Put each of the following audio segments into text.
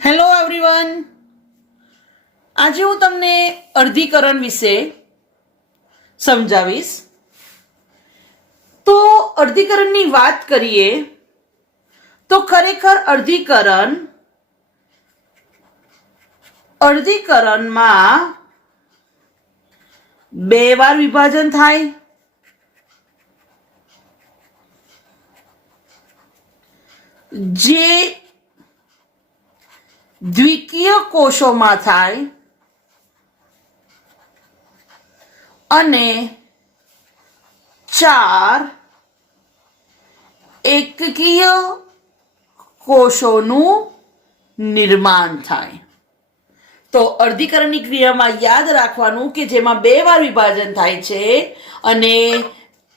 Hello everyone, આજે હું તમને અર્ધીકરણ વિશે સમજાવીશ. તો અર્ધીકરણની વાત કરીએ તો ખરેખર અર્ધીકરણમાં બે વાર વિભાજન થાય. જે દ્વિકીય કોષોમાં થાય અને 4 એકકીય કોષોનું નિર્માણ થાય. તો અર્ધીકરણની ક્રિયામાં યાદ રાખવાનું કે જેમાં બે વાર વિભાજન થાય છે અને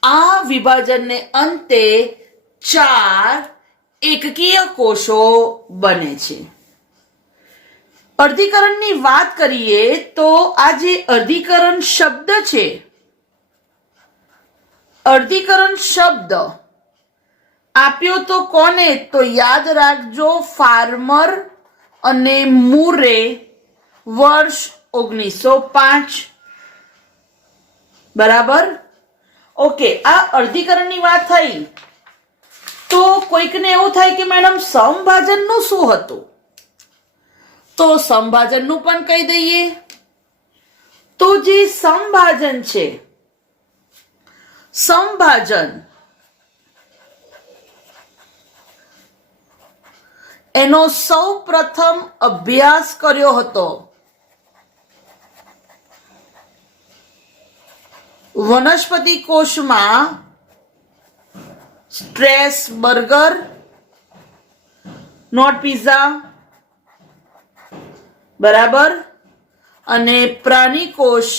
આ વિભાજનને અંતે 4 એકકીય કોષો બને છે. અર્ધીકરણની વાત કરીએ તો આ જે અર્ધીકરણ શબ્દ છે, અર્ધીકરણ શબ્દ આપ્યો તો કોને? તો યાદ રાખજો, ફાર્મર અને મુરે વર્ષ 1905. બરાબર? ઓકે, આ અર્ધીકરણની વાત થઈ તો કોઈકને એવું થાય કે મેડમ સમભાજનનું શું હતું? તો સમભાજનનું પણ કહી દઈએ. તો જે સમભાજન છે, સમભાજન એનો સૌ પ્રથમ અભ્યાસ કર્યો હતો વનસ્પતિ કોષમાં સ્ટ્રેસબર્ગર, નોટ પિઝા, બરાબર, અને પ્રાણી કોષ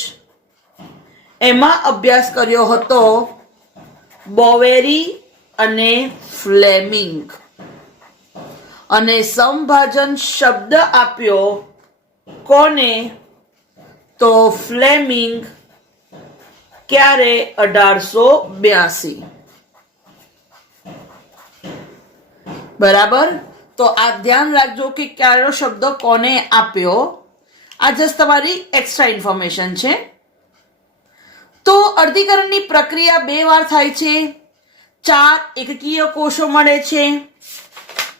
એમાં અભ્યાસ કર્યો હતો બોવેરી અને ફ્લેમિંગ. અને સમભાજન શબ્દ આપ્યો કોને? તો ફ્લેમિંગ. ક્યારે? 1882. બરાબર? તો આ ધ્યાન રાખજો કે કયો શબ્દ કોને આપ્યો. આ જસ્ટ તમારી એક્સ્ટ્રા ઇન્ફોર્મેશન છે. તો અર્ધીકરણની પ્રક્રિયા બે વાર થાય છે, 4 એકકીય કોષો મળે છે.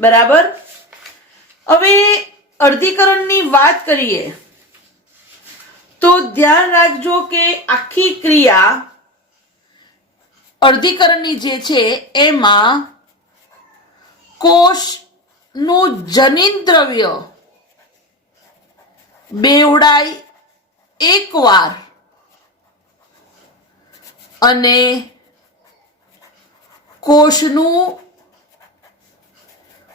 બરાબર? હવે અર્ધીકરણની વાત કરીએ તો ધ્યાન રાખજો કે આખી ક્રિયા અર્ધીકરણની જે છે એમાં કોષનું જનીન દ્રવ્ય બેવડાય એકવાર અને કોષનું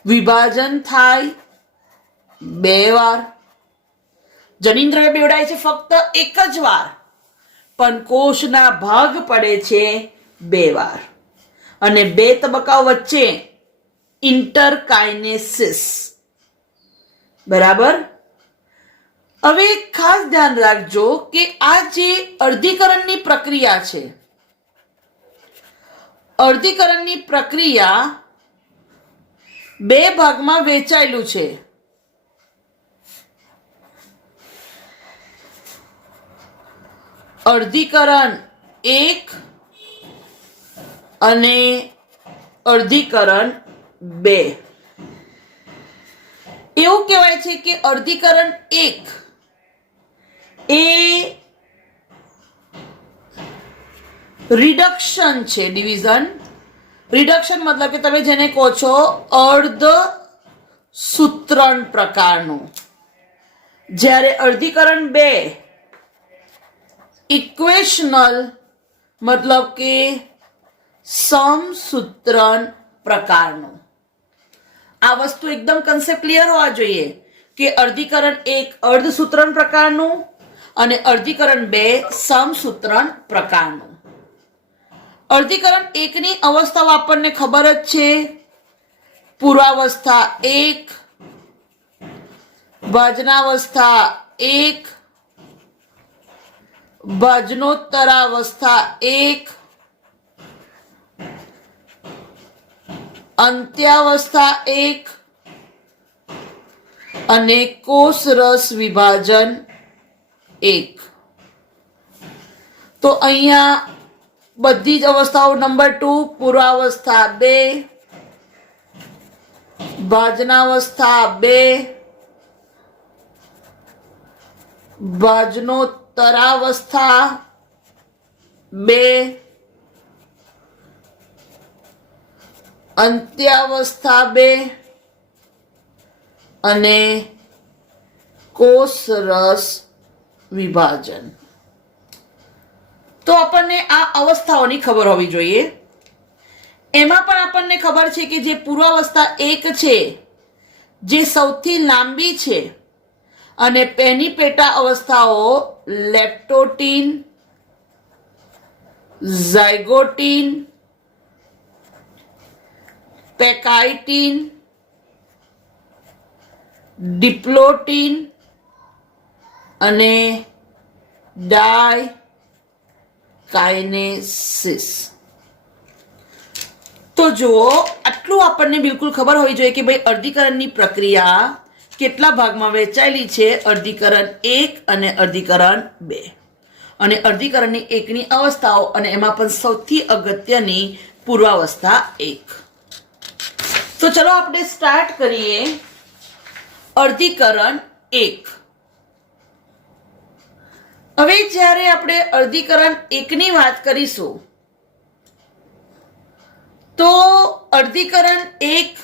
વિભાજન થાય બે વાર. જનીન દ્રવ્ય બેવડાય છે ફક્ત એક જ વાર, પણ કોષના ભાગ પડે છે બે વાર. અને બે તબક્કાઓ વચ્ચે ઇન્ટરકાઇનેસિસ. બરાબર? હવે ખાસ ધ્યાન રાખજો કે આ જે અર્ધીકરણની પ્રક્રિયા છે, અર્ધીકરણની પ્રક્રિયા બે ભાગમાં વહેંચાયેલું છે. અર્ધીકરણ 1 અને અર્ધીકરણ 2. એવું કહેવાય છે કે અર્ધીકરણ 1 એ રિડક્શન છે, ડિવિઝન. રિડક્શન મતલબ કે તમે જેને કહો છો અર્ધ સૂત્રણ પ્રકારનું. જ્યારે અર્ધીકરણ 2 ઇક્વેશનલ મતલબ કે સમસૂત્રણ પ્રકારનું. આ વસ્તુ એકદમ કન્સેપ્ટ ક્લિયર હોવા જોઈએ કે અર્ધીકરણ 1 અર્ધસૂત્રણ પ્રકારનું અને અર્ધીકરણ 2 સમસૂત્રણ પ્રકારનું. અર્ધીકરણ 1 ની અવસ્થાઓ આપણને ખબર જ છે. પૂર્વાવસ્થા 1, ભાજનાવસ્થા 1, ભાજનોત્તરાવસ્થા 1, અંત્યાવસ્થા 1 અને કોષરસ વિભાજન 1. તો અહીંયા બધી જ અવસ્થાઓ નંબર 2, પૂર્વાવસ્થા 2, ભાજનાવસ્થા 2, ભાજનોત્તરાવસ્થા 2, અંત્યાવસ્થા 2 અને કોષરસ વિભાજન. તો આપણને આ અવસ્થાઓની ખબર હોવી જોઈએ. એમાં પણ આપણને ખબર છે કે જે પૂર્વાવસ્થા 1 છે, જે સૌથી લાંબી છે, અને પેની પેટા અવસ્થાઓ લેપ્ટોટીન, ઝાયગોટીન, પેકાઇટીન, ડિપ્લોટીન અને ડાયકાઇનેસિસ. તો જુઓ, આટલું આપણને બિલકુલ ખબર હોવી જોઈએ કે ભાઈ અર્ધીકરણની પ્રક્રિયા કેટલા ભાગમાં વહેંચાયેલી છે. અર્ધીકરણ 1 અને અર્ધીકરણ 2. અને અર્ધીકરણની 1ની અવસ્થાઓ, અને એમાં પણ સૌથી અગત્યની પૂર્વાવસ્થા 1. તો ચલો આપણે સ્ટાર્ટ કરીએ. અર્ધીકરણ 1. હવે જ્યારે આપણે અર્ધીકરણ 1ની વાત કરીશું, તો અર્ધીકરણ 1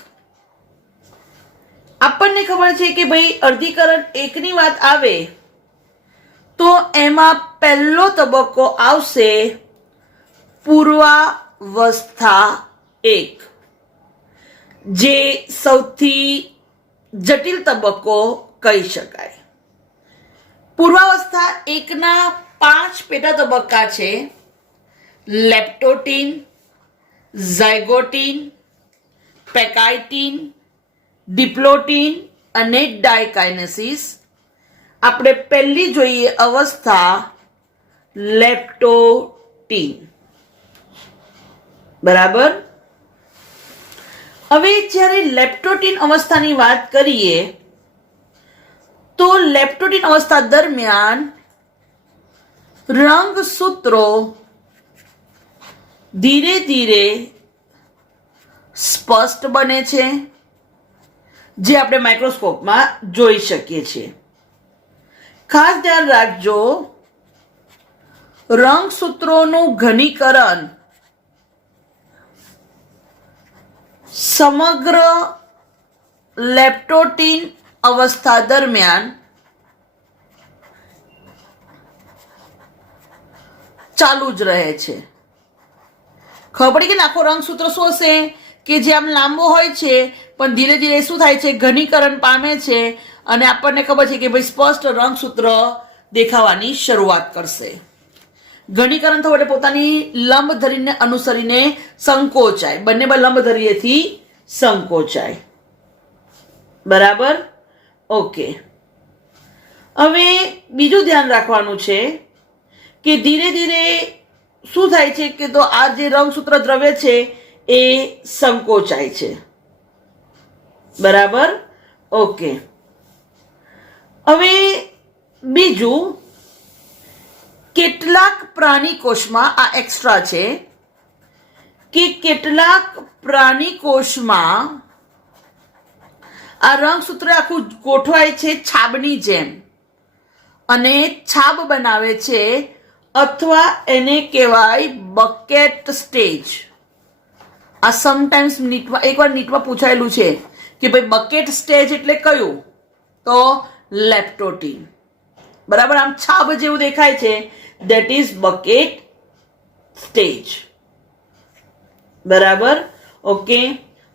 આપણને ખબર છે કે ભાઈ અર્ધીકરણ 1ની વાત આવે તો એમાં પહેલો તબક્કો આવશે પૂર્વાવસ્થા 1, જે સૌથી જટિલ તબક્કો કહી શકાય. પૂર્વાવસ્થા 1ના 5 પેટા તબક્કા છે: લેપ્ટોટીન, ઝાયગોટીન, પેકાઇટીન, ડિપ્લોટીન અને ડાયકાઇનેસિસ. આપણે પહેલી જોઈએ અવસ્થા લેપ્ટોટીન. બરાબર. હવે જ્યારે લેપ્ટોટીન અવસ્થાની વાત કરીએ તો લેપ્ટોટીન અવસ્થા દરમિયાન રંગસૂત્રો ધીરે ધીરે સ્પષ્ટ બને છે, જે આપણે માઇક્રોસ્કોપમાં જોઈ શકીએ છીએ. ખાસ ધ્યાન રાખજો, રંગસૂત્રોનું ઘનીકરણ સમગ્ર લેપ્ટોટીન અવસ્થા દરમિયાન ચાલુ જ રહે છે. ખબર પડી કે આખો રંગસૂત્ર શું હશે કે જે આમ લાંબો હોય છે, પણ ધીરે ધીરે શું થાય છે, ઘનીકરણ પામે છે, અને આપણને ખબર છે કે ભાઈ સ્પષ્ટ રંગસૂત્ર દેખાવાની શરૂઆત કરશે. ઘનીકરણ થવું એટલે પોતાની લંબ ધરીને અનુસરીને સંકોચાય, બંને લંબ ધરીએથી સંકોચાય. બરાબર. ઓકે. હવે બીજું ધ્યાન રાખવાનું છે કે ધીરે ધીરે શું થાય છે કે તો આ જે રંગસૂત્ર દ્રવ્ય છે એ સંકોચાય છે. બરાબર. ઓકે. હવે બીજું, કેટલાક પ્રાણી કોષમાં આ એક્સ્ટ્રા છે કે કેટલાક પ્રાણી કોષમાં આ રંગસૂત્ર આખું ગોઠવાય છે છાબની જેમ, અને છાબ બનાવે છે, અથવા એને કહેવાય બકેટ સ્ટેજ. આ સમટાઈમ્સ એકવાર નીટમાં પૂછાયેલું છે કે ભાઈ બકેટ સ્ટેજ એટલે કયું? તો લેપ્ટોટીન. બરાબર. આમ છાબ જેવું દેખાય છે, that is bucket stage. બરાબર. ઓકે.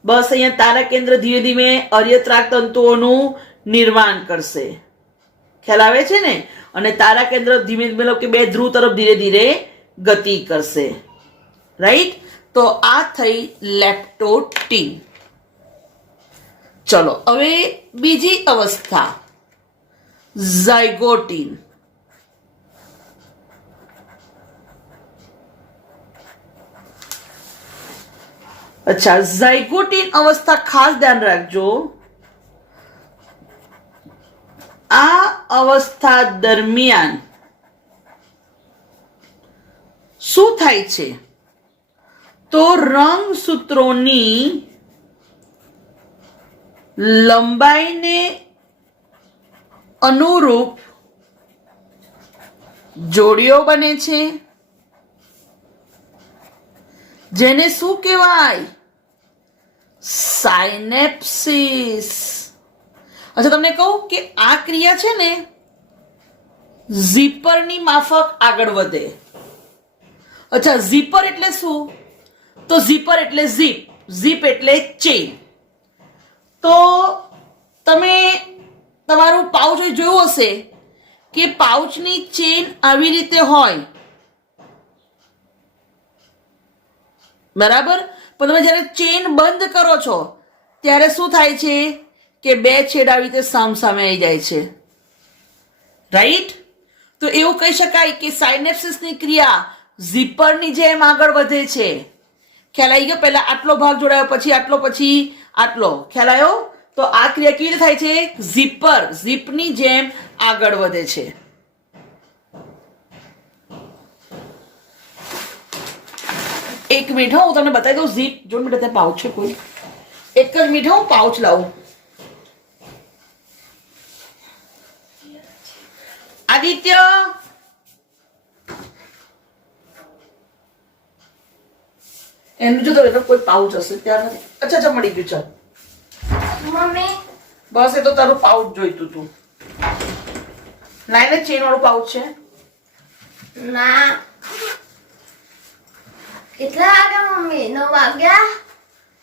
બસ અહીંયા તારા કેન્દ્ર ધીરે ધીમે અર્યત્રાક તંતુઓનું નિર્માણ કરશે. ખ્યાલ આવે છે ને? અને તારા કેન્દ્ર ધીમે ધીમે કે બે ધ્રુવ તરફ ધીરે ધીરે ગતિ કરશે. રાઈટ. તો આ થઈ લેપ્ટોટીન. ચલો હવે બીજી અવસ્થા ઝાયગોટીન. અચ્છા, ઝાયગોટીન અવસ્થા ખાસ ધ્યાન રાખજો. આ અવસ્થા દરમિયાન શું થાય છે? તો રંગસૂત્રોની લંબાઈને અનુરૂપ જોડીઓ બને છે, જેને શું કહેવાય? સાયનેપ્સિસ. અચ્છા, તમને કહું કે આ ક્રિયા છે ને ઝીપરની માફક આગળ વધે. અચ્છા, ઝીપર એટલે શું? તો ઝીપર એટલે ઝીપ, ઝીપ એટલે ચેન. તો તમે તમારું પાઉચ જોયું હશે કે પાઉચની ચેન આવી રીતે હોય, બરાબર? પણ તમે જ્યારે ચેન બંધ કરો છો ત્યારે શું થાય છે કે બે છેડ આવી રીતે સામસામે આવી જાય છે, રાઈટ? તો એવું કહી શકાય કે સાયનેપ્સિસની ક્રિયા ઝીપરની જેમ આગળ વધે છે. ખ્યાલ આવી ગયો? પહેલા આટલો ભાગ જોડાયો, પછી આટલો, પછી આટલો. ખ્યાલ આવ્યો? તો આ ક્રિયા કેવી રીતે થાય છે? ઝીપની જેમ આગળ વધે છે. એક મિનિટ, હું તમને બતાવી દઉં ઝીપ. જો મિનિટ, ત્યાં પાઉચ છે કોઈ? એક જ મિનિટ, હું પાઉચ લાવું. આદિત્ય, એનું જો તો કોઈ પાઉચ હશે ત્યાં નથી. અચ્છા, મળી ગયું. ચાલ મમ્મી, બસ એ તો તારું પાઉચ જોઈતું તું. લાઈને ચેન વાળું પાઉચ છે. ના, કેટલા વાગ્યા મમ્મી? 9 વાગ્યા.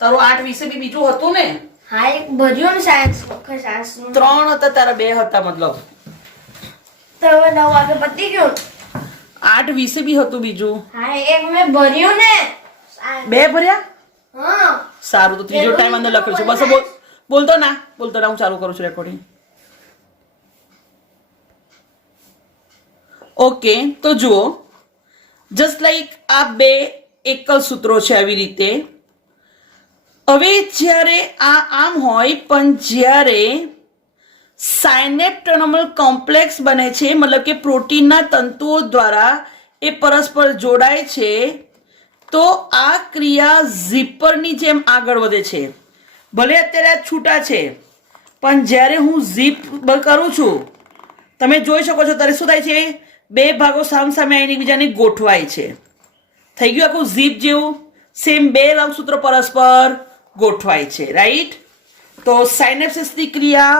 તારું 8:20 બી બીજું હતું ને? હા, એક ભર્યું ને સાયન્સ નું. 3 હતા, તારા 2 હતા, મતલબ તો હવે 9 વાગે પતી ગયું. 8:20 બી હતું બીજું. હા, એક મેં ભર્યું ને. 2 ભર્યા? હા. સારું, તો ત્રીજો ટાઈમ અંદર લખ્યો છે. બસ બોલતો ના, હું ચાલુ કરું છું રેકોર્ડિંગ. ઓકે, તો જુઓ, જસ્ટ લાઈક આ 2 એકલ સૂત્રો છે આવી રીતે. હવે જ્યારે આ આમ હોય, પણ જ્યારે સાયનેપ્ટોનમલ કોમ્પ્લેક્સ બને છે, મતલબ કે પ્રોટીનના તંતુઓ દ્વારા એ પરસ્પર જોડાય છે, તો આ ક્રિયા ઝીપરની જેમ આગળ વધે છે. ભલે અત્યારે આ છૂટા છે, પણ જ્યારે હું ઝીપ કરું છું, તમે જોઈ શકો છો ત્યારે શું થાય છે? 2 ભાગો સામસામે આવીને એકબીજાને ગોઠવાય છે. થઈ ગયું આખું ઝીપ જેવું. સેમ 2 રંગસૂત્રો પરસ્પર ગોઠવાય છે, રાઈટ? તો સાયનેપ્સિસની ક્રિયા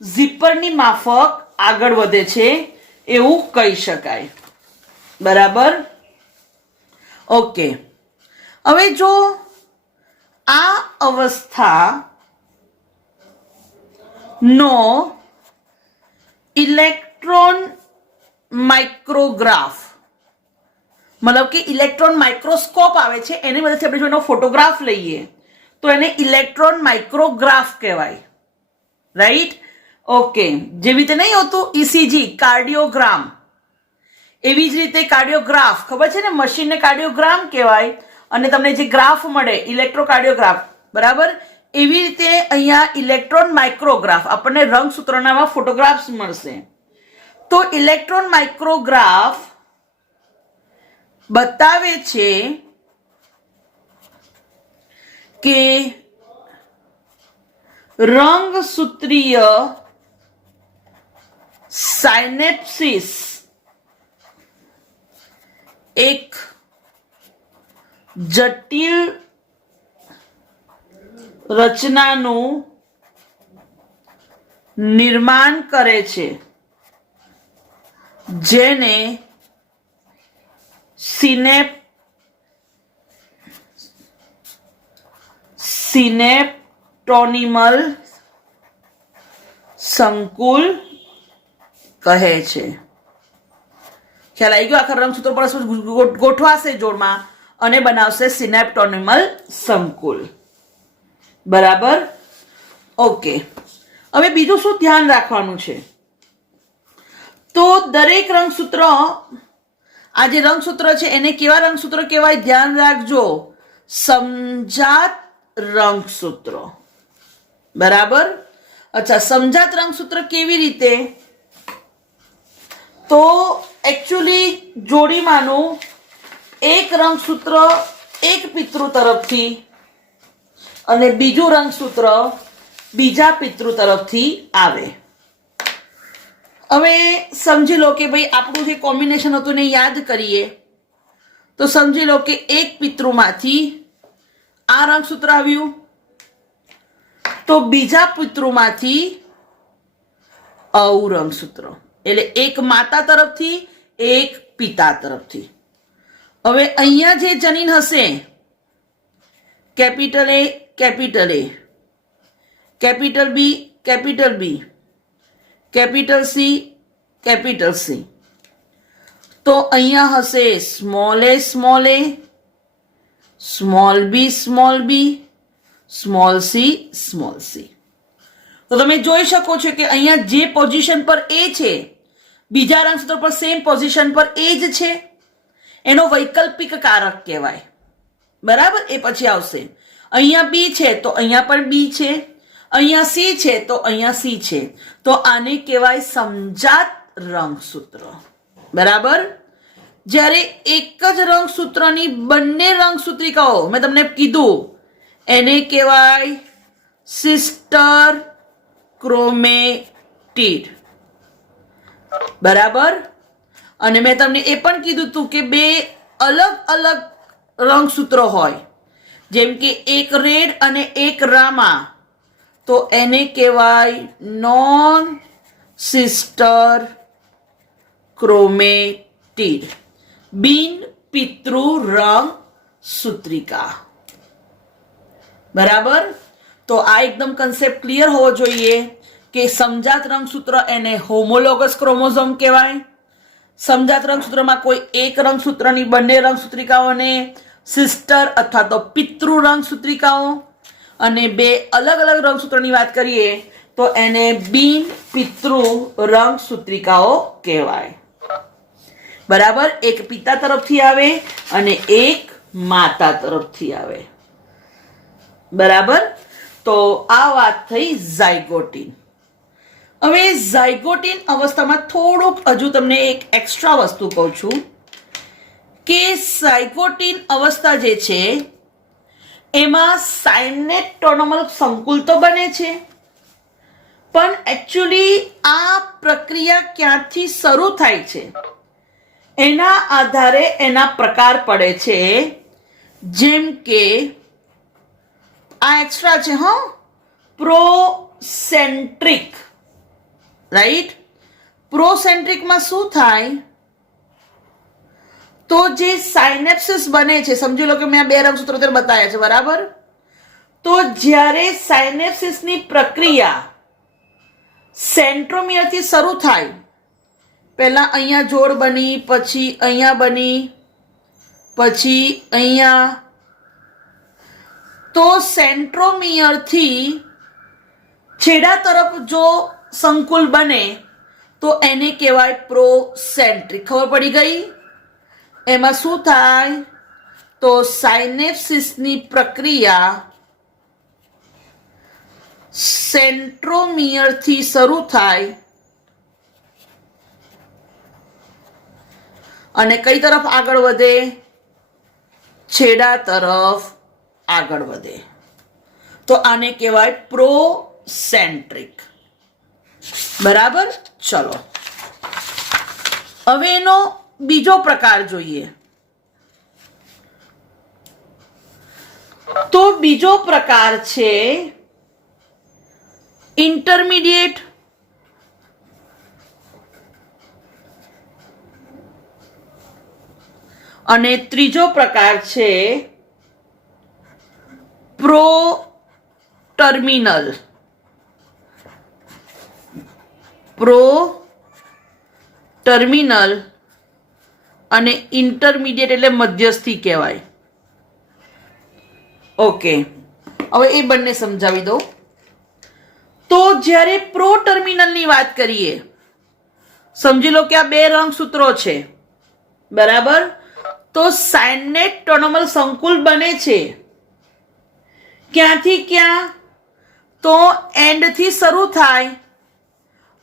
ઝીપરની માફક આગળ વધે છે એવું કહી શકાય, બરાબર? ઓકે, હવે જો આ અવસ્થા નો ઇલેક્ટ્રોન માઇક્રોગ્રાફ, મતલબ કે ઇલેક્ટ્રોન માઇક્રોસ્કોપ આવે છે, એની મદદથી આપણે જો એનો ફોટોગ્રાફ લઈએ તો એને ઇલેક્ટ્રોન માઇક્રોગ્રાફ કહેવાય, રાઈટ? ઓકે, જેવી રીતે નહીં હોતું ઇસીજી, કાર્ડિયોગ્રામ, એવી જ રીતે કાર્ડિયોગ્રાફ, ખબર છે ને, મશીનને કાર્ડિયોગ્રામ કહેવાય, અને તમને જે ગ્રાફ મળે ઇલેક્ટ્રોકાર્ડિયોગ્રાફ, બરાબર? એવી રીતે અહીંયા ઇલેક્ટ્રોન માઇક્રોગ્રાફ, આપણને રંગસૂત્રનામાં ફોટોગ્રાફ્સ મળશે. તો ઇલેક્ટ્રોન માઇક્રોગ્રાફ બતાવે છે કે રંગસૂત્રીય સાયનેપ્સિસ એક જટિલ રચનાનું નિર્માણ કરે છે, જેને સિનેપ્ટોનિમલ સંકુલ કહે છે. ખ્યાલ આવી ગયો? આખા રંગસૂત્રો પર ગોઠવાશે જોડમાં અને બનાવશે સિનેપ્ટોનિમલ સંકુલ, બરાબર? ઓકે, હવે બીજું શું ધ્યાન રાખવાનું છે? તો દરેક રંગસૂત્ર, આ જે રંગસૂત્ર છે એને કેવા રંગસૂત્રો કહેવાય? ધ્યાન રાખજો, સમજાત રંગસૂત્રો, બરાબર? અચ્છા, સમજાત રંગસૂત્ર કેવી રીતે? તો એકચ્યુઅલી જોડીમાંનું એક રંગસૂત્ર એક પિતૃ તરફથી અને બીજું રંગસૂત્ર બીજા પિતૃ તરફથી આવે. હવે સમજી લો કે ભાઈ આપણું જે કોમ્બિનેશન હતું એને યાદ કરીએ તો સમજી લો કે એક પિતૃમાંથી આ રંગસૂત્ર આવ્યું, તો બીજા પિતૃમાંથી આવું રંગસૂત્ર, એટલે એક માતા તરફથી એક પિતા તરફથી. હવે અહીંયા જે જનીન હશે capital A, capital A, capital B, capital B, capital C, capital C, તો અહીંયા હશે small A, small A, small B, small B, small C, small C. તો તમે જોઈ શકો છો કે અહીંયા જે પોઝિશન પર એ છે બીજા રંગસૂત્ર પર સેમ પોઝિશન પર એ જ છે, એનો વૈકલ્પિક કારક કહેવાય. બરાબર? એ પછી આવશે. અહીંયા બી છે તો અહીંયા પણ બી છે, અહીંયા સી છે તો અહીંયા સી છે, તો આને કહેવાય સમજાત રંગસૂત્ર. બરાબર? જ્યારે એક જ રંગસૂત્રની બંને રંગસૂત્રિકાઓ મેં તમને કીધું એને કહેવાય સિસ્ટર ક્રોમેટિડ. બરાબર? અને મેં તમને એ પણ કીધું હતું કે બે અલગ અલગ રંગસૂત્રો હોય, જેમ કે એક રેડ અને એક રામા, તો એને કહેવાય નોન સિસ્ટર ક્રોમેટિડ, બિન પિતૃ રંગ સૂત્રિકા. બરાબર? તો આ એકદમ કન્સેપ્ટ ક્લિયર હોવો જોઈએ કે સમજાત રંગસૂત્ર એને હોમોલોગસ ક્રોમોઝોમ કહેવાય. સમજાત રંગસૂત્રમાં કોઈ એક રંગસૂત્રની બંને રંગસૂત્રિકાઓને સિસ્ટર અથવા તો પિતૃ રંગસૂત્રિકાઓ, અને બે અલગ અલગ રંગસૂત્રની વાત કરીએ તો એને બિન પિતૃ રંગસૂત્રિકાઓ કહેવાય. બરાબર? એક પિતા તરફથી આવે અને એક માતા તરફથી આવે. બરાબર? તો આ વાત થઈ ઝાયગોટિન. હવે ઝાયગોટિન અવસ્થામાં થોડુંક હજુ તમને એક એક્સ્ટ્રા વસ્તુ કહું છું કે ઝાયગોટિન અવસ્થા જે છે એમાં સાયનેટોનોમલ સંકુલ તો બને છે, પણ એકચ્યુઅલી આ પ્રક્રિયા ક્યાંથી શરૂ થાય છે એના આધારે એના પ્રકાર પડે છે. જેમ કે આ એક્સ્ટ્રા છે, પ્રોસેન્ટ્રિક. રાઈટ? પ્રોસેન્ટ્રિકમાં શું થાય? તો જે સાયનેપ્સિસ બને છે, સમજી લો કે મેં આ બે રંગસૂત્રો બતાવ્યા છે. બરાબર? તો જ્યારે સાયનેપ્સિસની પ્રક્રિયા સેન્ટ્રોમિયરથી શરૂ થાય, પહેલા અહીંયા જોડ બની, પછી અહીંયા બની, પછી અહીંયા, તો સેન્ટ્રોમિયરથી છેડા તરફ જો સંકુલ બને તો એને કહેવાય પ્રોસેન્ટ્રિક. ખબર પડી ગઈ? એમાં શું થાય? તો સાયનેપ્સિસની પ્રક્રિયા સેન્ટ્રોમિયરથી શરૂ થાય અને કઈ તરફ આગળ વધે? છેડા તરફ આગળ વધે. તો આને કહેવાય પ્રોસેન્ટ્રિક. બરાબર? ચલો હવે એનો બીજો પ્રકાર જોઈએ. તો બીજો પ્રકાર છે ઇન્ટરમીડિયેટ. અને ત્રીજો પ્રકાર છે પ્રો ટર્મિનલ. પ્રો ટર્મિનલ અને ઇન્ટરમીડિયેટ એટલે મધ્યસ્થી કહેવાય. ઓકે, હવે એ બંને સમજાવી દઉં. તો જ્યારે પ્રો ટર્મિનલની વાત કરીએ, સમજી લો કે આ બે રંગસૂત્રો છે. બરાબર? તો સાયનેટોનોમલ સંકુલ બને છે ક્યાંથી ક્યાં? તો એન્ડથી શરૂ થાય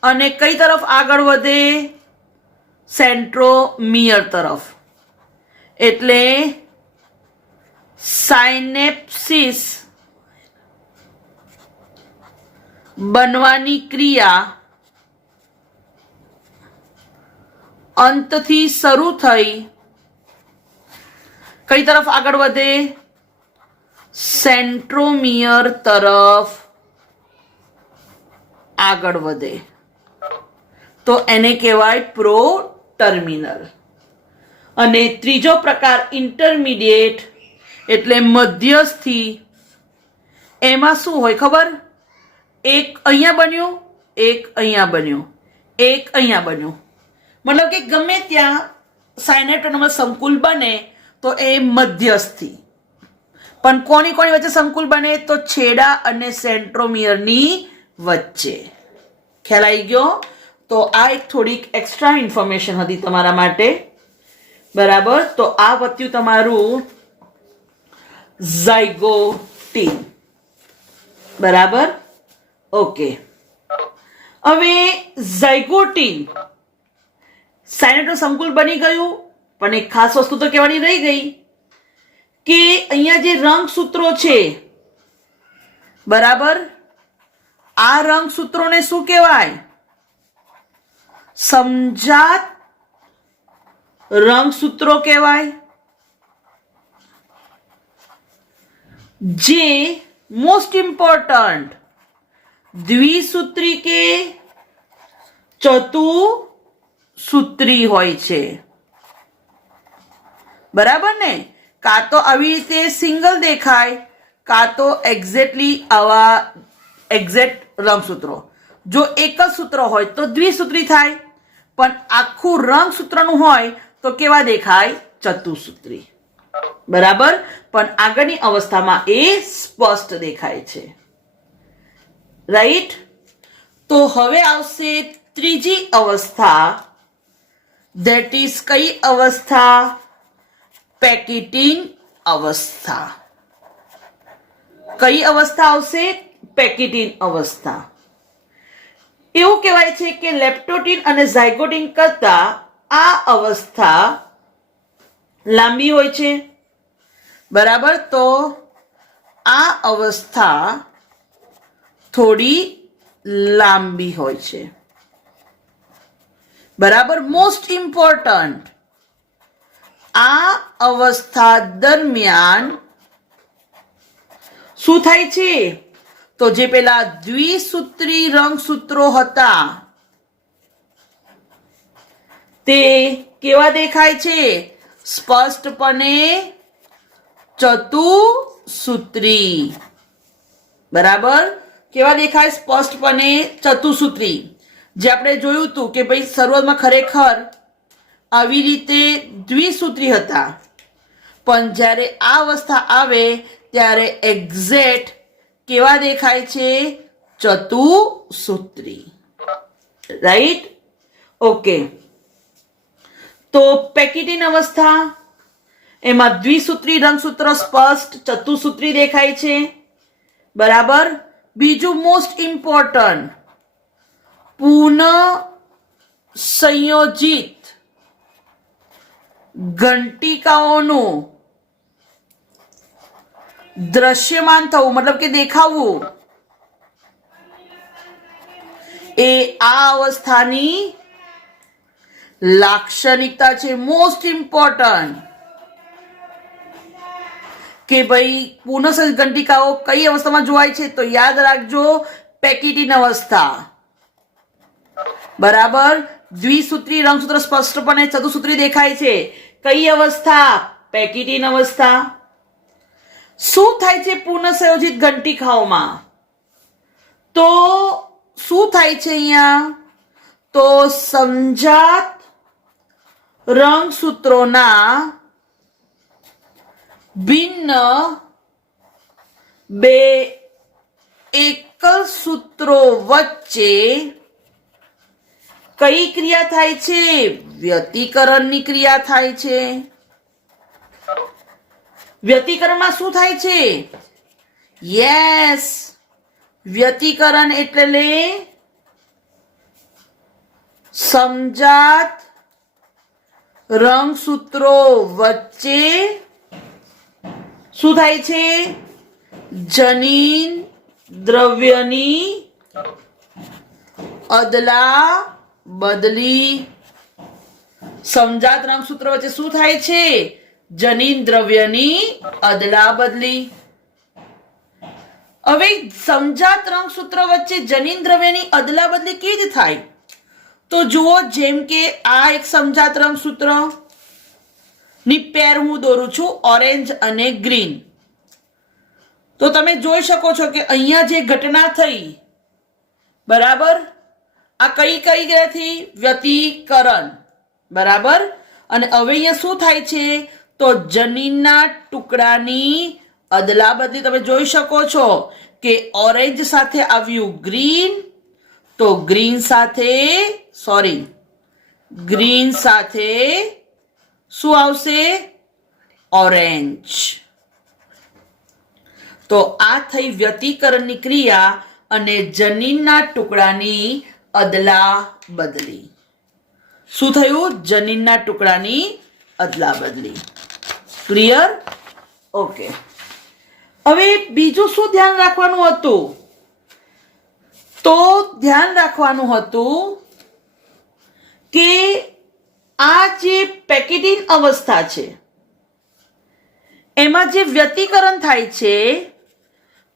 અને કઈ તરફ આગળ વધે? સેન્ટ્રોમિયર તરફ. એટલે સાયનેપ્સિસ બનવાની ક્રિયા અંતથી શરૂ થઈ કઈ તરફ આગળ વધે? સેન્ટ્રોમિયર તરફ આગળ વધે. તો એને કહેવાય પ્રો ટર્મિનલ. અને ત્રીજો પ્રકાર ઇન્ટરમીડિયેટ એટલે મધ્યસ્થી. એમાં શું હોય ખબર? એક અહીંયા બન્યું, એક અહીંયા બન્યું, એક અહીંયા બન્યું. મતલબ કે ગમે ત્યાં સાયનેટોનમસ સંકુલ બને તો એ મધ્યસ્થી. પણ કોની કોની વચ્ચે સંકુલ બને? તો છેડા અને સેન્ટ્રોમિયરની વચ્ચે. ખ્યાલ આવી ગયો? તો આ એક થોડીક એક્સ્ટ્રા ઇન્ફોર્મેશન હતી તમારા માટે. બરાબર. તો આ વત્યું તમારું ઝાયગોટીન. બરાબર. ઓકે. હવે ઝાયગોટીન સાયનેટો સંકુલ બની ગયું, પણ એક ખાસ વસ્તુ તો કહેવાની રહી ગઈ કે અહીંયા જે રંગસૂત્રો છે, બરાબર, આ રંગસૂત્રોને શું કહેવાય? સમજાત રંગસૂત્રો કહેવાય. જે મોસ્ટ ઇમ્પોર્ટન્ટ દ્વિસૂત્રી કે ચતુસૂત્રી હોય છે. બરાબર ને? કાં તો આવી રીતે સિંગલ દેખાય, કાં તો એક્ઝેક્ટલી આવા એક્ઝેક્ટ રંગસૂત્રો. જો એક જ સૂત્ર હોય તો દ્વિસૂત્રી થાય, પણ આખું રંગસૂત્રનું હોય તો કેવા દેખાય? ચતુસૂત્રી. બરાબર. પણ આગળની અવસ્થામાં એ સ્પષ્ટ દેખાય છે. રાઈટ. તો હવે આવશે ત્રીજી અવસ્થા. ધેટ ઇઝ કઈ અવસ્થા? પેકિટીન અવસ્થા. કઈ અવસ્થા આવશે? પેકિટીન અવસ્થા. એવું કહેવાય છે કે લેપ્ટોટીન અને ઝાયગોટીન કરતા આ અવસ્થા લાંબી હોય છે. બરાબર. તો આ અવસ્થા થોડી લાંબી હોય છે. બરાબર. મોસ્ટ ઇમ્પોર્ટન્ટ, આ અવસ્થા દરમિયાન શું થાય છે? તો જે પેલા દ્વિસૂત્રી રંગસૂત્રો હતા તે કેવા દેખાય છે? સ્પષ્ટપણે ચતુસૂત્રી. બરાબર. કેવા દેખાય? સ્પષ્ટપણે ચતુસૂત્રી. જે આપણે જોયું હતું કે ભાઈ શરૂઆતમાં ખરેખર આવી રીતે દ્વિસૂત્રી હતા, પણ જ્યારે આ અવસ્થા આવે ત્યારે એક્ઝેક્ટ કેવા દેખાય છે? ચતુસૂત્રી. રાઈટ. ઓકે. તો પેકિટીન અવસ્થા, એમાં દ્વિસૂત્રી રંગસૂત્ર સ્પષ્ટ ચતુસૂત્રી દેખાય છે. બરાબર. બીજું મોસ્ટ ઇમ્પોર્ટન્ટ, પુનઃ સંયોજિત ઘંટિકાઓનું દ્રશ્યમાન થવું, મતલબ કે દેખાવું, એ આ અવસ્થાની લાક્ષણિકતા છે. મોસ્ટ ઇમ્પોર્ટન્ટ કે ભાઈ પુનઃસંયોજિત ઘંટિકાઓ કઈ અવસ્થામાં જોવાય છે? તો યાદ રાખજો, પેકિટીન અવસ્થા. બરાબર. દ્વિસૂત્રી રંગસૂત્ર સ્પષ્ટપણે ચતુસૂત્રી દેખાય છે. કઈ અવસ્થા? પેકિટીન અવસ્થા. શું થાય છે પુનઃસંયોજિત ઘંટિકાઓમાં? તો શું થાય છે અહીંયા? તો સમજાત રંગસૂત્રોના ભિન્ન બે એકલ સૂત્રો વચ્ચે કઈ ક્રિયા થાય છે? વ્યતિકરણની ક્રિયા થાય છે. વ્યતિકરણમાં શું થાય છે? યસ, વ્યતિકરણ એટલે સમજાત રંગસૂત્રો વચ્ચે શું થાય છે? જનીન દ્રવ્યની અદલા બદલી. સમજાત રંગસૂત્રો વચ્ચે શું થાય છે? જનીન દ્રવ્યની અદલા બદલી. હવે સમજાત રંગસૂત્ર વચ્ચે જનીન દ્રવ્યની અદલા બદલી કેવી રીતે થાય? તો જુઓ, જેમ કે આ એક સમજાત રંગસૂત્ર ની પેર હું દોરું છું, ઓરેન્જ અને ગ્રીન. તો તમે જોઈ શકો છો કે અહીંયા જે ઘટના થઈ, બરાબર, આ કઈ કઈ ગયાથી? વ્યતિકરણ, બરાબર. અને હવે અહીંયા શું થાય છે? તો જનીનના ટુકડાની અદલા બદલી. તમે જોઈ શકો છો કે ઓરેન્જ સાથે આવ્યું ગ્રીન, તો ગ્રીન સાથે શું આવશે? ઓરેન્જ. તો આ થઈ વ્યતિકરણની ક્રિયા અને જનીનના ટુકડાની અદલા બદલી. શું થયું? જનીનના ટુકડાની અદલા બદલી. ક્લિયર? ઓકે. હવે બીજું શું ધ્યાન રાખવાનું હતું? તો ધ્યાન રાખવાનું હતું કે આ જે પેકેટિન અવસ્થા છે એમાં જે વ્યતિકરણ થાય છે,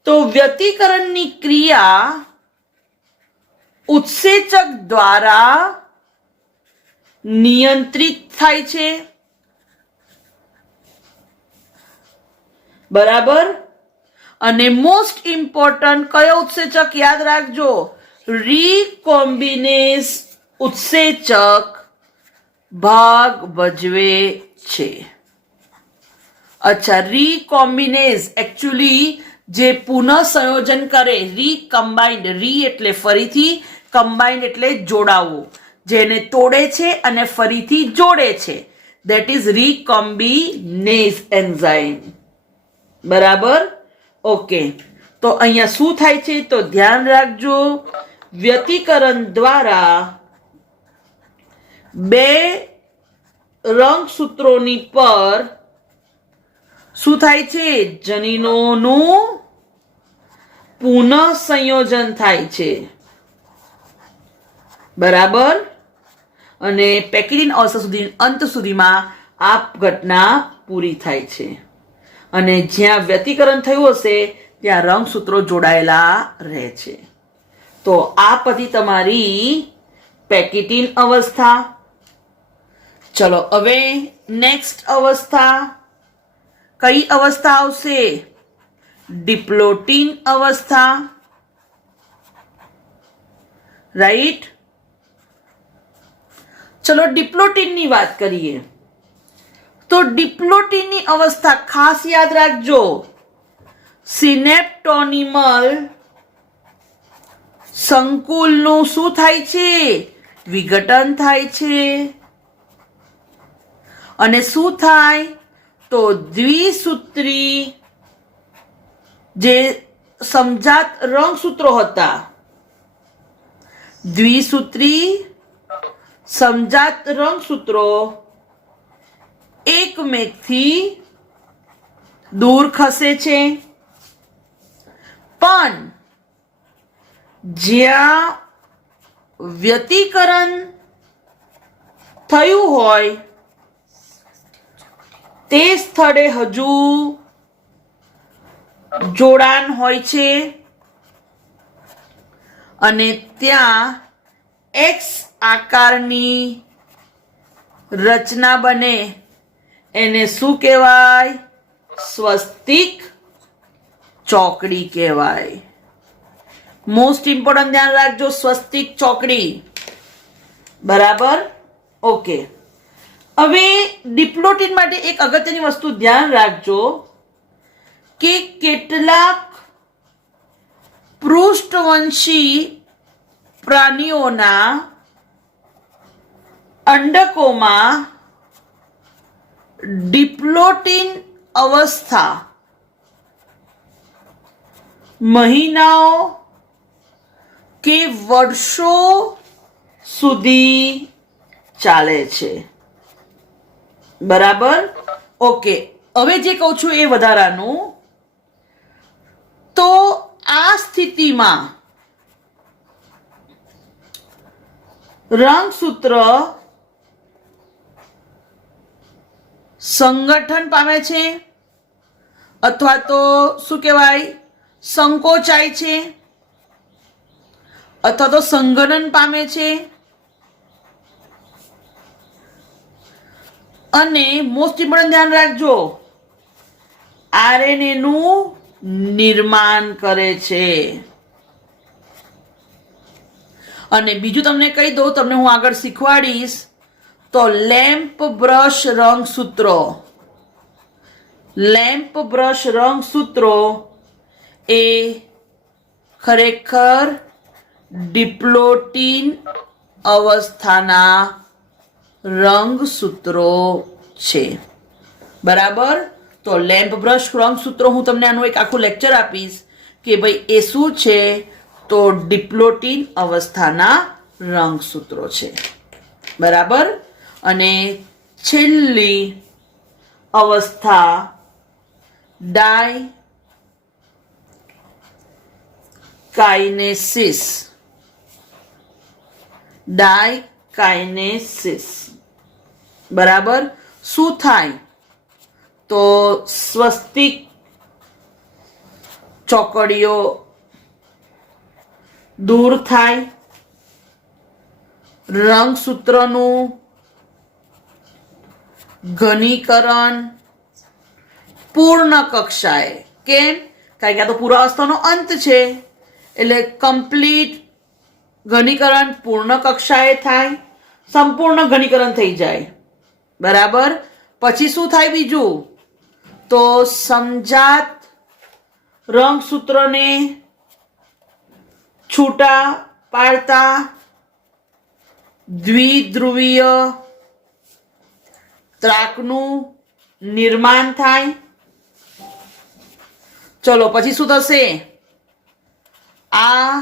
તો વ્યતિકરણની ક્રિયા ઉત્સેચક દ્વારા નિયંત્રિત થાય છે, બરાબર. અને મોસ્ટ ઇમ્પોર્ટન્ટ કયો ઉત્સેચક? યાદ રાખજો, રીકોમ્બિનેઝ ઉત્સેચક ભાગ ભજવે છે. અચ્છા, રીકોમ્બિનેઝ એકચ્યુઅલી જે પુનઃ સંયોજન કરે, રીકમ્બાઇન્ડ, રી એટલે ફરીથી, કમ્બાઇન્ડ એટલે જોડાવવું, જેને તોડે છે અને ફરીથી જોડે છે, ધેટ ઇઝ રીકોમ્બિનેઝ એન્ઝાઇમ. બરાબર. ઓકે. તો અહીંયા શું થાય છે? તો ધ્યાન રાખજો, વ્યતિકરણ દ્વારા બે રંગસૂત્રોની પર શું થાય છે? જનીનોનું પુનઃ સંયોજન થાય છે, બરાબર. અને પેકેટિન અવસ્થા સુધી અંત સુધીમાં આ ઘટના પૂરી થાય છે. અને જ્યાં વ્યતિકરણ થયું હશે ત્યાં રંગસૂત્રો જોડાયેલા રહે છે. તો આ પછી તમારી પેકેટિન અવસ્થા. ચલો હવે નેક્સ્ટ અવસ્થા કઈ અવસ્થા આવશે? ડિપ્લોટિન અવસ્થા, રાઈટ. ચલો ડિપ્લોટિનની વાત કરીએ. તો ડિપ્લોટિનની અવસ્થા ખાસ યાદ રાખજો, સિનેપ્ટોનિમલ સંકુલનું શું થાય છે? વિઘટન થાય છે. અને શું થાય? તો દ્વિસૂત્રી જે સમજાત રંગસૂત્રો હતા, દ્વિસૂત્રી સમજાત રંગસૂત્રો એકમેકથી દૂર ખસે છે. પણ જ્યાં વ્યતિકરણ થયું હોય તે સ્થળે હજુ જોડાણ હોય છે અને ત્યાં એક્સ આકારની રચના બને. એને શું કહેવાય? સ્વસ્તિક ચોકડી કહેવાય. મોસ્ટ ઇમ્પોર્ટન્ટ ધ્યાન રાખજો, સ્વસ્તિક ચોકડી. બરાબર. ઓકે. હવે ડિપ્લોટિન માટે એક અગત્યની વસ્તુ ધ્યાન રાખજો કે કેટલાક પૃષ્ઠવંશી પ્રાણીઓના અંડકોમાં ડિપ્લોટિન અવસ્થા મહિનાઓ કે વર્ષો સુધી ચાલે છે. બરાબર? ઓકે, હવે જે કહું છું એ વધારાનું. તો આ સ્થિતિમાં રંગસૂત્ર સંગઠન પામે છે અથવા તો શું કહેવાય, સંકોચાય છે અથવા તો સંઘનન પામે છે. અને મોસ્ટ ઇમ્પોર્ટન્ટ ધ્યાન રાખજો, આરએનએ નું નિર્માણ કરે છે. અને બીજું તમને કહી દઉં, તમને હું આગળ શીખવાડીશ. તો લેમ્પ બ્રશ રંગસૂત્રો, લેમ્પ બ્રશ રંગસૂત્રો એ ખરેખર ડિપ્લોટીન અવસ્થાના રંગસૂત્રો છે. બરાબર? તો લેમ્પ બ્રશ રંગસૂત્રો હું તમને આનું એક આખું લેક્ચર આપીશ કે ભાઈ એ શું છે. તો ડિપ્લોટીન અવસ્થાના રંગસૂત્રો છે. બરાબર? અને છેલ્લી અવસ્થા ડાયકાઇનેસિસ. ડાયકાઇનેસિસ. બરાબર? શું થાય? તો સ્વસ્તિક ચોકડીઓ દૂર થાય, રંગસૂત્રનું ઘનીકરણ પૂર્ણ કક્ષાએ. કેમ? કારણ કે આ તો પૂર્વાવસ્થાનો અંત છે, એટલે કમ્પ્લીટ ઘનીકરણ પૂર્ણ કક્ષાએ થાય, સંપૂર્ણ ઘનીકરણ થઈ જાય. બરાબર? પછી શું થાય બીજું? તો સમજાત રંગસૂત્રને છૂટા પાડતા દ્વિધ્રુવીય ત્રાકનું નિર્માણ થાય. ચલો પછી શું થશે? આ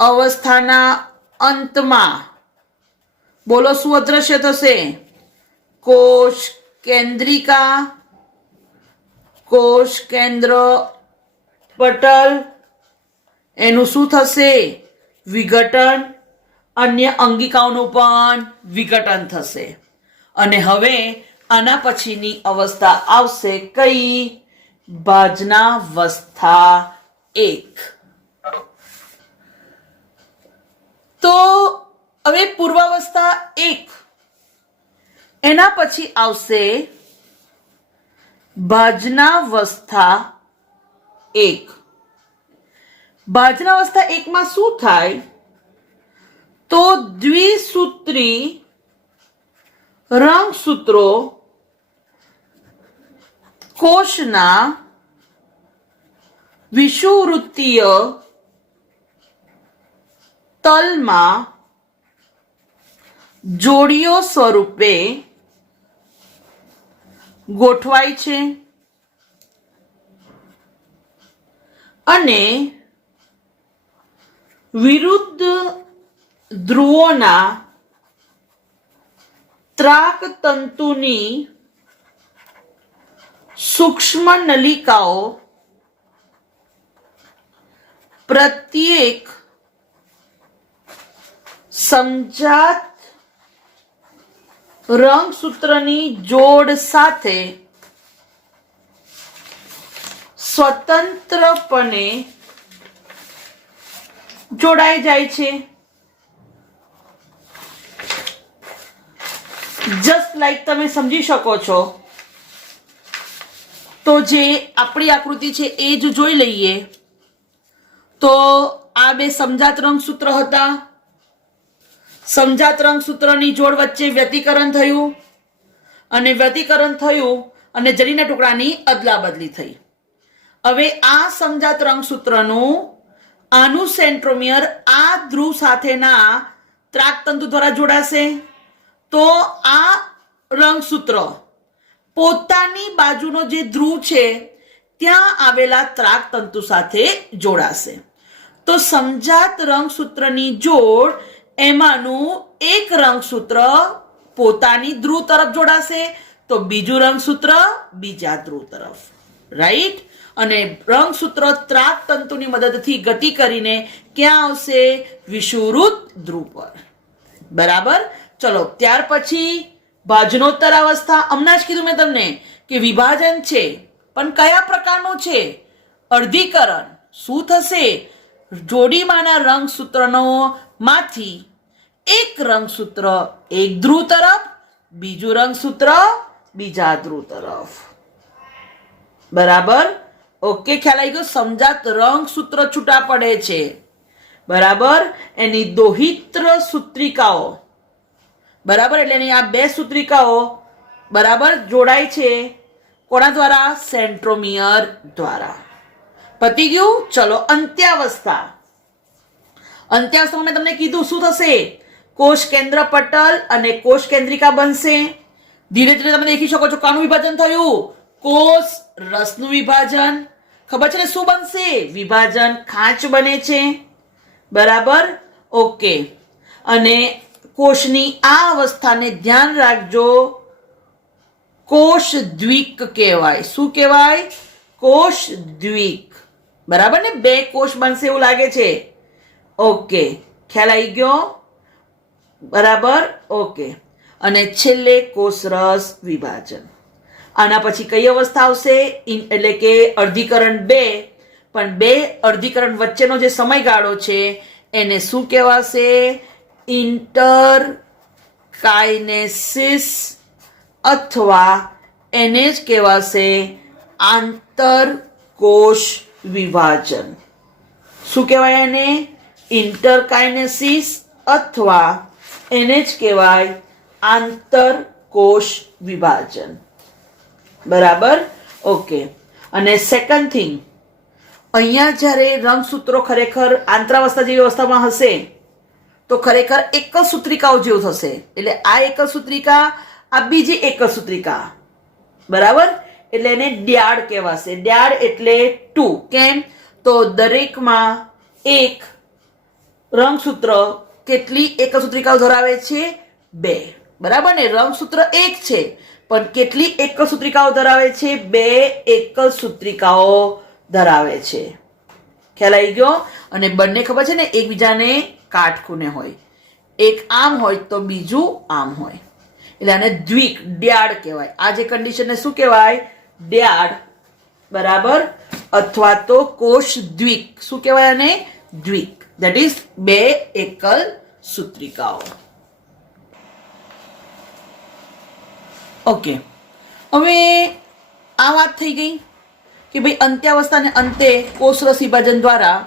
અવસ્થાના અંતમાં બોલો શું અદ્રશ્ય થશે? કોષ કેન્દ્રિકા, કોષ કેન્દ્ર પટલ, એનું શું થશે? વિઘટન. અન્ય અંગિકાઓનું પણ વિઘટન થશે. અને હવે આના પછીની અવસ્થા આવશે કઈ? ભાજનાવસ્થા 1. તો હવે પૂર્વાવસ્થા 1, એના પછી આવશે ભાજનાવસ્થા 1. ભાજનાવસ્થા 1 માં શું થાય? તો દ્વિસૂત્રી રંગસૂત્રો કોષના વિષુવવૃત્તીય તલમાં જોડીઓ સ્વરૂપે ગોઠવાય છે અને વિરુદ્ધ ધ્રુવોના ત્રાક તંતુની સૂક્ષ્મ નલિકાઓ પ્રત્યેક સમજાત રંગસૂત્રની જોડ સાથે સ્વતંત્રપણે જોડાઈ જાય છે. જસ્ટ લાઈક તમે સમજી શકો છો. તો જે આપણી આકૃતિ છે એ જ જોઈ લઈએ. તો આ બે સમજાત રંગસૂત્ર હતા. સમજાત રંગસૂત્રની જોડ વચ્ચે વ્યતિકરણ થયું અને વ્યતિકરણ થયું અને જરીના ટુકડાની અદલા બદલી થઈ. હવે આ સમજાત રંગસૂત્રનું આનું સેન્ટ્રોમિયર આ ધ્રુવ સાથેના ત્રાકતંતુ દ્વારા જોડાશે. તો આ રંગસૂત્ર પોતાની બાજુનો જે ધ્રુવ છે ત્યાં આવેલા ત્રાકતંતુ સાથે જોડાશે. તો સમજાત રંગસૂત્રની જોડ એમાંનું એક રંગસૂત્ર પોતાની ધ્રુવ તરફ જોડાશે તો બીજું રંગસૂત્ર બીજા ધ્રુવ તરફ, રાઈટ? અને રંગસૂત્ર ત્રાક તંતુની મદદથી ગતિ કરીને ક્યાં આવશે? વિષુવવૃત્ત ધ્રુવ પર, બરાબર? ચલો, ત્યાર પછી ભાજનોત્તર અવસ્થા. હમણાં જ કીધું મેં તમને કે વિભાજન છે, પણ કયા પ્રકારનું છે? અર્ધીકરણ. શું થશે? જોડીમાંના રંગસૂત્રનો માંથી એક રંગસૂત્ર એક ધ્રુવ તરફ, બીજું રંગસૂત્ર બીજા ધ્રુવ તરફ, બરાબર? ઓકે, ખ્યાલ આવી ગયો? સમજાત રંગસૂત્ર છૂટા પડે છે, બરાબર? એની દોહિત્ર સૂત્રિકાઓ, બરાબર? એટલે એની આ બે સૂત્રિકાઓ બરાબર જોડાય છે કોના દ્વારા? સેન્ટ્રોમિયર દ્વારા. પતી ગયું? ચલો, અંત્યાવસ્થા. અંત્યાવસ્થામાં મેં તમને કીધું શું થશે? કોષ કેન્દ્ર પટલ અને કોષ કેન્દ્રિકા બનશે. ધીરે ધીરે તમે દેખી શકો છો કાનું વિભાજન થયું? કોષ રસનું વિભાજન. ખબર છે ને શું બનશે? વિભાજન ખાંચ બને છે, બરાબર? ઓકે. અને કોષની આ અવસ્થાને ધ્યાન રાખજો, કોષ દ્વિક કહેવાય. શું કહેવાય? કોષ દ્વિક, બરાબર ને? બે કોષ બનશે એવું લાગે છે. ઓકે, ખ્યાલ આવી ગયો? બરાબર? ઓકે. અને છેલ્લે કોષરસ વિભાજન. આના પછી કઈ અવસ્થા આવશે? એટલે કે અર્ધીકરણ 2, પણ બે અર્ધીકરણ વચ્ચેનો જે સમયગાળો છે એને શું કહેવાશે? ઇન્ટરકાઇનેસિસ, અથવા એને જ કહેવાશે આંતરકોષ વિભાજન. શું કહેવાય એને? ઇન્ટરકાઇનેસિસ, અથવા એને જ કહેવાય આંતરકોષ વિભાજન, બરાબર? ઓકે. અને સેકન્ડ થિંગ, અહીંયા જ્યારે રંગસૂત્રો ખરેખર આંતરાવસ્થા જેવી અવસ્થામાં હશે તો ખરેખર એક જ સૂત્રિકાઓ જેવું થશે. એટલે આ એક જ સૂત્રિકા, આ બીજી એક જ સૂત્રિકા, બરાબર? એટલે એને ડ્યાડ કહેવાશે. ડ્યાડ એટલે 2. કેમ? તો દરેકમાં એક રંગસૂત્ર કેટલી એક જ સૂત્રિકાઓ ધરાવે છે? 2, બરાબર ને? રંગસૂત્ર એક છે પણ કેટલી એક જ સૂત્રિકાઓ ધરાવે છે? 2 એક જ સૂત્રિકાઓ ધરાવે છે. ખ્યાલ આવી ગયો? અને બંને ખબર છે ને એકબીજાને કાટખૂણે હોય, એક આમ હોય તો બીજું આમ હોય, એટલે આને દ્વિક, ડ્યાડ કહેવાય. આ જે કન્ડિશનને શું કહેવાય? ડ્યાડ, બરાબર? અથવા તો કોષ દ્વિક. શું કહેવાય આને? દ્વિક. ધેટ ઇઝ 2 એકલ સૂત્રિકાઓ. ઓકે, હવે આ વાત થઈ ગઈ કે ભાઈ અંત્યાવસ્થાને અંતે કોષરસ વિભાજન દ્વારા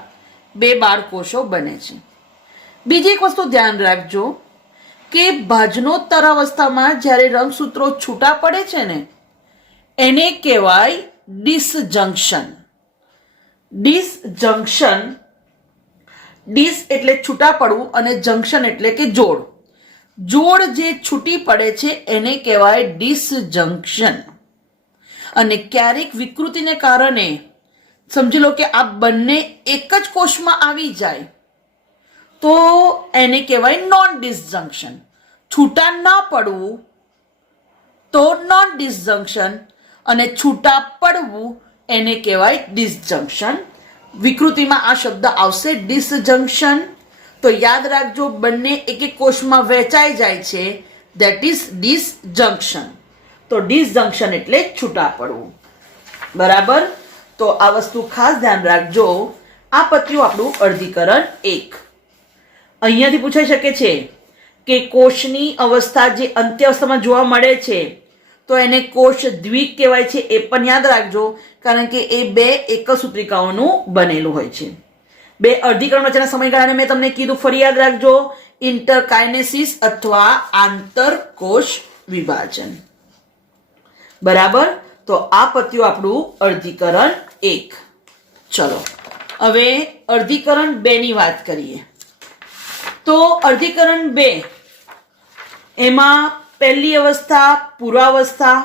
2 બાળકોષો બને છે. બીજી એક વસ્તુ ધ્યાન રાખજો કે ભાજનોત્તર અવસ્થામાં જ્યારે રંગસૂત્રો છૂટા પડે છે ને એને કહેવાય ડિસજંક્શન. ડિસજંક્શન, ડિસ એટલે છૂટા પડવું અને જંક્શન એટલે કે જોડ. જોડ જે છૂટી પડે છે એને કહેવાય ડિસજંક્શન. અને ક્યારેક વિકૃતિને કારણે સમજી લો કે આ બંને એક જ કોષમાં આવી જાય તો એને કહેવાય નોન ડિસજંક્શન. છૂટા ન પડવું તો નોન ડિસજંક્શન, અને છૂટા પડવું એને કહેવાય ડિસજંક્શન. વિકૃતિમાં આ શબ્દ આવશે ડિસજંક્શન. તો યાદ રાખજો, બંને એક એક કોષમાં વહેંચાઈ જાય છે, ધેટ ઇઝ ડિસજંક્શન. તો ડિસજંક્શન એટલે છૂટા પડવું, બરાબર? તો આ વસ્તુ ખાસ ધ્યાન રાખજો. આ પત્યું આપણું અર્ધીકરણ 1. અહીંયાથી પૂછાઈ શકે છે કે કોષની અવસ્થા જે અંત્યાવસ્થામાં જોવા મળે છે તો એને કોષ દ્વિક કહેવાય છે. એ પણ યાદ રાખજો, કારણ કે એ 2 એક જ સૂત્રિકાઓનું બનેલું હોય છે. 2 અર્ધીકરણ વચ્ચેના સમયગાળાને મેં તમને કીધું, ફરી યાદ રાખજો, ઇન્ટરકાઇનેસિસ અથવા આંતરકોષ વિભાજન, બરાબર? તો આ પત્યું આપણું અર્ધીકરણ 1. ચલો હવે અર્ધીકરણ 2 ની વાત કરીએ. તો અર્ધીકરણ 2 એમાં પહેલી અવસ્થા પૂર્વાવસ્થા,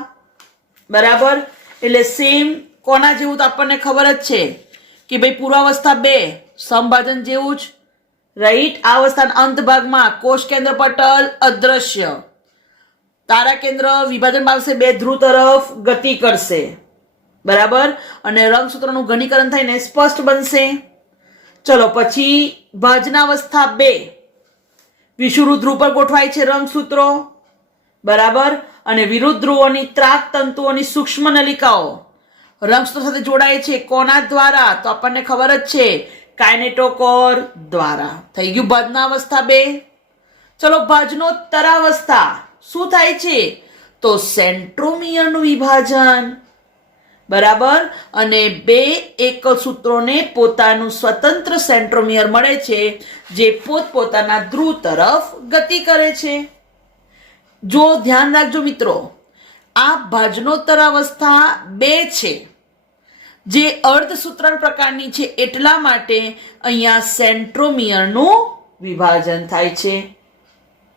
બરાબર? એટલે સેમ કોના જેવું તો આપણને ખબર જ છે કે ભાઈ પૂર્વાવસ્થા 2 સમભાજન જેવું જ, રાઈટ. આ અવસ્થાના અંત ભાગમાં કોષ કેન્દ્ર પટલ અદ્રશ્ય, તારા કેન્દ્ર વિભાજન પામશે, બે ધ્રુવ તરફ ગતિ કરશે, બરાબર. અને રંગસૂત્રનું ઘનીકરણ થઈને સ્પષ્ટ બનશે. ચલો પછી ભાજનાવસ્થા 2, વિષુવવૃત્ત ધ્રુવ પર ગોઠવાય છે રંગસૂત્રો, બરાબર. અને વિરુદ્ધ ધ્રુવોની ત્રાક તંતુઓની સૂક્ષ્મ નલિકાઓ રંગસૂત્ર સાથે જોડાય છે. કોના દ્વારા? તો આપણને ખબર જ છે, કાઇનેટોકોર દ્વારા. થઈ ગયું ભાજનાવસ્થા 2. ચલો ભાજનોત્તરાવસ્થા શું થાય છે? તો સેન્ટ્રોમિયરનું વિભાજન, બરાબર. અને બે એકલ સૂત્રોને પોતાનું સ્વતંત્ર સેન્ટ્રોમિયર મળે છે, જે પોતપોતાના ધ્રુવ તરફ ગતિ કરે છે. જો ધ્યાન રાખજો મિત્રો, આ ભાજનોત્તર અવસ્થા 2 છે, જે અર્ધસૂત્રણ પ્રકારની છે, એટલા માટે અહીંયા સેન્ટ્રોમિયરનું વિભાજન થાય છે,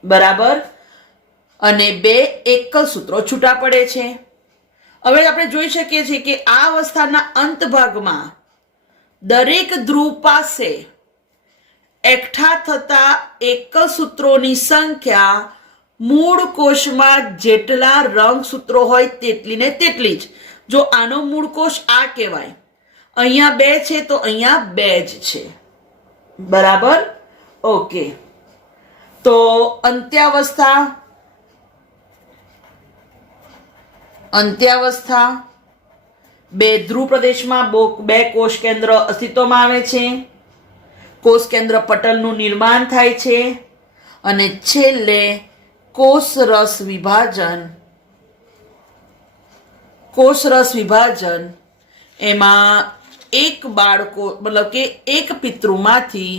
બરાબર. અને બે એકલ સૂત્રો છૂટા પડે છે. હવે આપણે જોઈ શકીએ છીએ કે આ અવસ્થાના અંત ભાગમાં દરેક ધ્રુવ પાસે એકઠા થતા એકલ સૂત્રોની સંખ્યા મૂળ કોષમાં જેટલા રંગસૂત્રો હોય તેટલી ને તેટલી જ. જો આનો મૂળ કોષ આ કહેવાય, અહીંયા 2 છે તો અહીંયા 2 જ છે, બરાબર. ઓકે. તો અંત્યાવસ્થા બે ધ્રુવ પ્રદેશમાં બે કોષ કેન્દ્ર અસ્તિત્વમાં આવે છે. કોષ કેન્દ્ર પટલનું નિર્માણ થાય છે અને છેલ્લે કોષરસ વિભાજન એમાં એક બાળકો મતલબ કે એક પિતૃમાંથી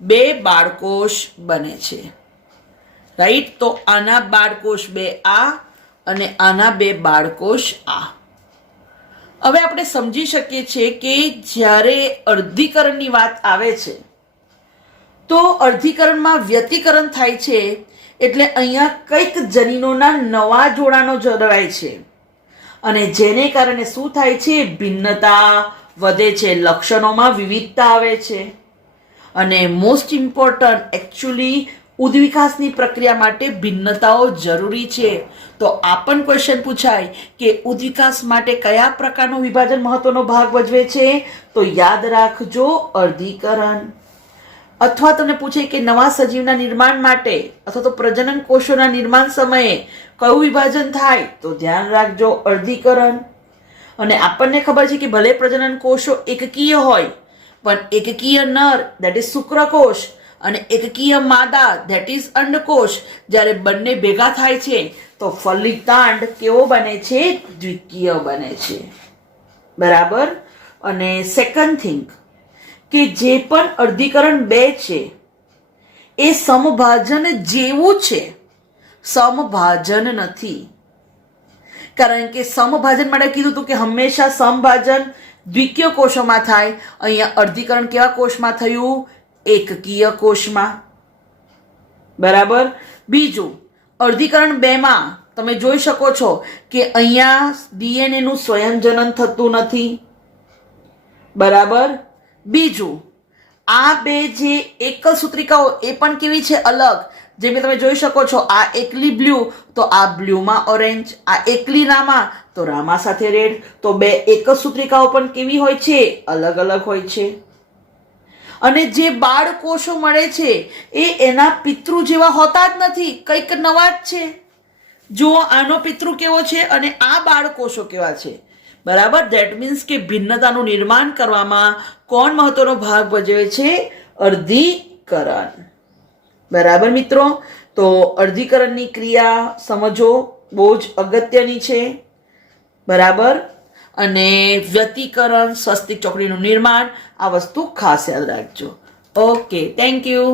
2 બાળકોષ બને છે, રાઈટ. તો આના બાળકોષ 2 આ અને આના 2 બાળકોષ આ. હવે આપણે સમજી શકીએ છીએ કે જ્યારે અર્ધીકરણની વાત આવે છે તો અર્ધીકરણમાં વ્યતિકરણ થાય છે, એટલે અહીંયા કંઈક જનીનોના નવા જોડાણો જોડાય છે અને જેને કારણે શું થાય છે? ભિન્નતા વધે છે, લક્ષણોમાં વિવિધતા આવે છે. અને મોસ્ટ ઇમ્પોર્ટન્ટ એકચ્યુઅલી ઉદ્વિકાસની પ્રક્રિયા માટે ભિન્નતાઓ જરૂરી છે. તો આ પણ ક્વેશ્ચન પૂછાય કે ઉદ્વિકાસ માટે કયા પ્રકારનું વિભાજન મહત્વનો ભાગ ભજવે છે? તો યાદ રાખજો, અર્ધીકરણ. અથવા તમને પૂછે કે નવા સજીવના નિર્માણ માટે અથવા તો પ્રજનન કોષોના નિર્માણ સમયે કયું વિભાજન થાય? તો ધ્યાન રાખજો, અર્ધીકરણ. અને આપણને ખબર છે કે ભલે પ્રજનન કોષો એકકીય હોય, પણ એકકીય નર ધેટ ઇઝ શુક્રકોષ અને એકકીય માદા ધેટ ઇઝ અંડકોષ જ્યારે બંને ભેગા થાય છે તો ફલિતાંડ કેવો બને છે? દ્વિકીય બને છે, બરાબર. અને સેકન્ડ થિંગ કે જે પણ અર્ધીકરણ 2 છે એ સમભાજન જેવું છે, સમભાજન નથી. કારણ કે સમભાજન માટે કીધું હતું કે હંમેશા સમભાજન દ્વિકીય કોષોમાં થાય. અહીંયા અર્ધીકરણ કેવા કોષમાં થયું? એકકીય કોષમાં, બરાબર. બીજું, અર્ધીકરણ 2 માં તમે જોઈ શકો છો કે અહીંયા ડીએનએ નું સ્વયંજનન થતું નથી, બરાબર. બીજું, આ 2 જે એકલ સૂત્રિકાઓ એ પણ કેવી છે? અલગ. જેમ કે તમે જોઈ શકો છો, આ એકલી બ્લુ તો આ બ્લુમાં ઓરેન્જ, આ એકલી રામા તો રામા સાથે રેડ. તો 2 એકલ સૂત્રિકાઓ પણ કેવી હોય છે? અલગ અલગ હોય છે. અને જે બાળકોષો મળે છે એ એના પિતૃ જેવા હોતા જ નથી, કંઈક નવા જ છે. જો આનો પિતૃ કેવો છે અને આ બાળકોષો કેવા છે, બરાબર. ધેટ મીન્સ કે ભિન્નતાનું નિર્માણ કરવામાં કોણ મહત્વનો ભાગ ભજવે છે? અર્ધીકરણ, બરાબર મિત્રો. તો અર્ધીકરણની ક્રિયા સમજો, બહુ જ અગત્યની છે, બરાબર. અને વ્યતિકરણ, સ્વસ્તિક ચોકડીનું નિર્માણ, આ વસ્તુ ખાસ યાદ રાખજો. Okay, thank you.